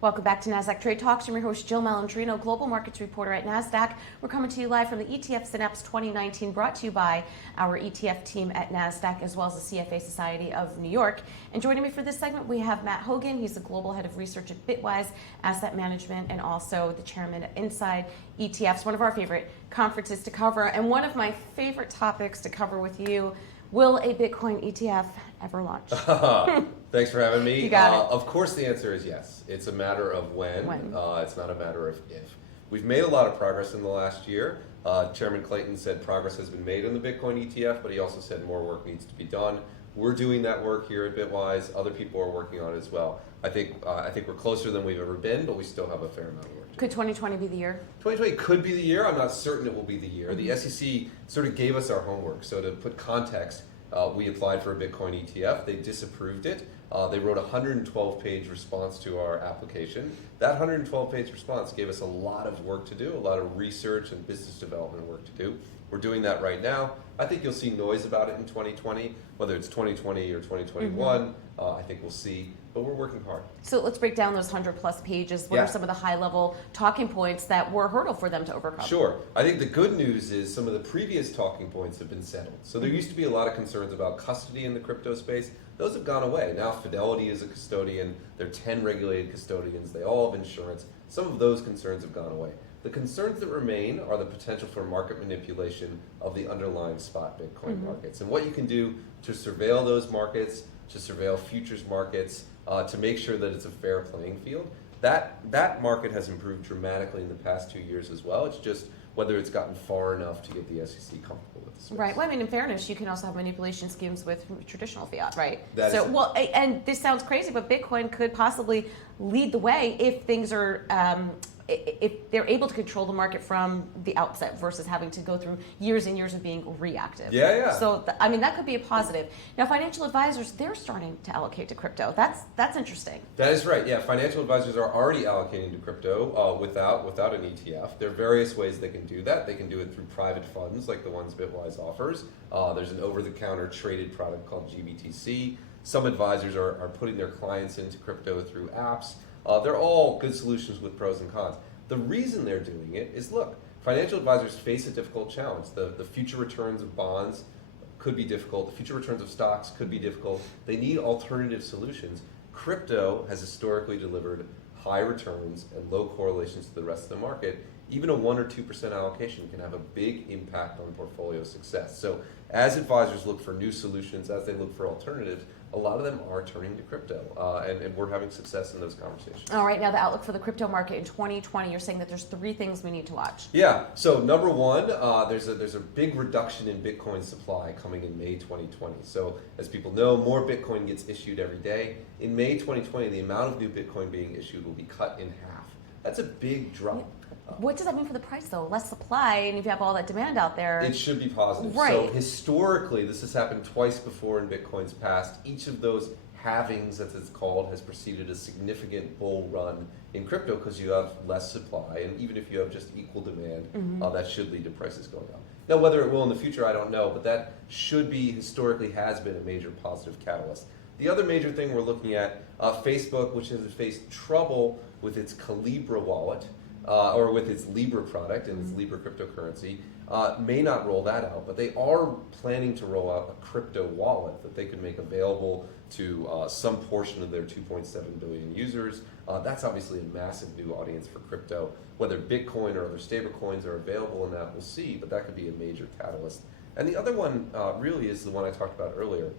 Welcome back to Nasdaq Trade Talks. I'm your host, Jill Malandrino, Global Markets Reporter at Nasdaq. We're coming to you live from the ETF Synapse 2019, brought to you by our ETF team at Nasdaq, as well as the CFA Society of New York. And joining me for this segment, we have Matt Hougan. He's the Global Head of Research at Bitwise Asset Management and also the Chairman at Inside ETFs, one of our favorite conferences to cover. And one of my favorite topics to cover with you, will a Bitcoin ETF ever launch? Thanks for having me. You got it. Of course the answer is yes. It's a matter of when. It's not a matter of if. We've made a lot of progress in the last year. Chairman Clayton said progress has been made on the Bitcoin ETF, but he also said more work needs to be done. We're doing that work here at Bitwise. Other people are working on it as well. I think we're closer than we've ever been, but we still have a fair amount of work to do. Could 2020 be the year? 2020 could be the year. I'm not certain it will be the year. The SEC sort of gave us our homework. So to put context, we applied for a Bitcoin ETF. They disapproved it. They wrote a 112-page response to our application. That 112-page response gave us a lot of work to do, a lot of research and business development work to do. We're doing that right now. I think you'll see noise about it in 2020, whether it's 2020 or 2021. I think we'll see, but we're working hard. So let's break down those 100+ pages. What are some of the high-level talking points that were a hurdle for them to overcome? Sure. I think the good news is some of the previous talking points have been settled. So there used to be a lot of concerns about custody in the crypto space. Those have gone away. Now Fidelity is a custodian. There are 10 regulated custodians. They all have insurance. Some of those concerns have gone away. The concerns that remain are the potential for market manipulation of the underlying spot Bitcoin markets and what you can do to surveil those markets, to surveil futures markets, to make sure that it's a fair playing field. That market has improved dramatically in the past 2 years as well. It's just whether it's gotten far enough to get the SEC comfortable with the space. Right. Well, I mean, in fairness, you can also have manipulation schemes with traditional fiat, right? Well, and this sounds crazy, but Bitcoin could possibly lead the way if things are, if they're able to control the market from the outset versus having to go through years and years of being reactive. Yeah. So, I mean, that could be a positive. Now, financial advisors, they're starting to allocate to crypto. That's interesting. That is right. Yeah, financial advisors are already allocating to crypto without an ETF. There are various ways they can do that. They can do it through private funds like the ones Bitwise offers. There's an over-the-counter traded product called GBTC. Some advisors are putting their clients into crypto through apps. They're all good solutions with pros and cons. The reason they're doing it is, look, financial advisors face a difficult challenge. The future returns of bonds could be difficult. The future returns of stocks could be difficult. They need alternative solutions. Crypto has historically delivered high returns and low correlations to the rest of the market. Even a 1 or 2% allocation can have a big impact on portfolio success. So as advisors look for new solutions, as they look for alternatives, a lot of them are turning to crypto, and we're having success in those conversations. All right, now the outlook for the crypto market in 2020, you're saying that there's 3 things we need to watch. Yeah, so number one, there's a big reduction in Bitcoin supply coming in May 2020. So as people know, more Bitcoin gets issued every day. In May 2020, the amount of new Bitcoin being issued will be cut in half. That's a big drop. What does that mean for the price, though? Less supply, and if you have all that demand out there... It should be positive. Right. So historically, this has happened twice before in Bitcoin's past. Each of those halvings, as it's called, has preceded a significant bull run in crypto because you have less supply, and even if you have just equal demand, that should lead to prices going up. Now, whether it will in the future, I don't know, but that should be, historically has been a major positive catalyst. The other major thing we're looking at, Facebook, which has faced trouble with its Calibra wallet, or with its Libra product and its Libra cryptocurrency, may not roll that out, but they are planning to roll out a crypto wallet that they could make available to some portion of their 2.7 billion users. That's obviously a massive new audience for crypto. Whether Bitcoin or other stable coins are available in that, we'll see, but that could be a major catalyst. And the other one really is the one I talked about earlier.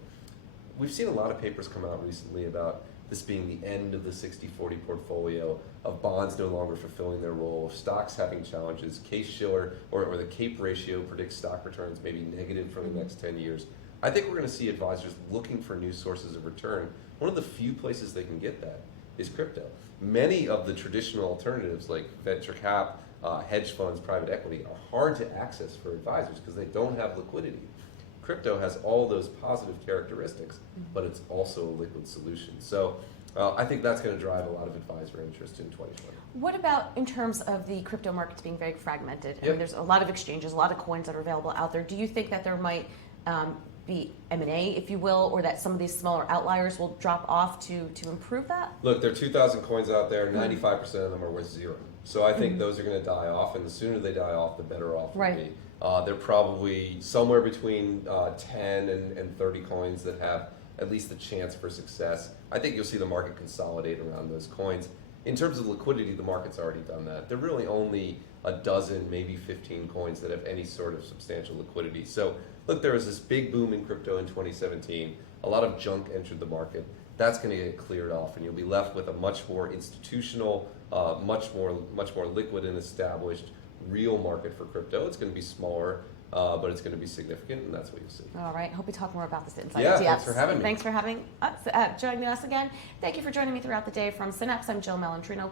We've seen a lot of papers come out recently about this being the end of the 60-40 portfolio, of bonds no longer fulfilling their role, of stocks having challenges. Case-Shiller, or the CAPE ratio predicts stock returns may be negative for the next 10 years. I think we're going to see advisors looking for new sources of return. One of the few places they can get that is crypto. Many of the traditional alternatives like venture cap, hedge funds, private equity are hard to access for advisors because they don't have liquidity. Crypto has all those positive characteristics, but it's also a liquid solution. So I think that's going to drive a lot of advisor interest in 2020. What about in terms of the crypto markets being very fragmented? I mean, there's a lot of exchanges, a lot of coins that are available out there. Do you think that there might be M&A, if you will, or that some of these smaller outliers will drop off to improve that? Look, there are 2,000 coins out there. 95% of them are worth zero. So I think those are going to die off, and the sooner they die off, the better off we'll be. They're probably somewhere between 10 and 30 coins that have at least the chance for success. I think you'll see the market consolidate around those coins. In terms of liquidity, the market's already done that. There are really only a dozen, maybe 15 coins that have any sort of substantial liquidity. So look, there was this big boom in crypto in 2017. A lot of junk entered the market. That's going to get cleared off, and you'll be left with a much more institutional, much more liquid and established real market for crypto. It's going to be smaller, but it's going to be significant, and that's what you'll see. All right. Hope we talk more about this inside Yeah, ETFs. thanks for having me. Thanks for having us, joining us again. Thank you for joining me throughout the day from Synapse. I'm Jill Malandrino.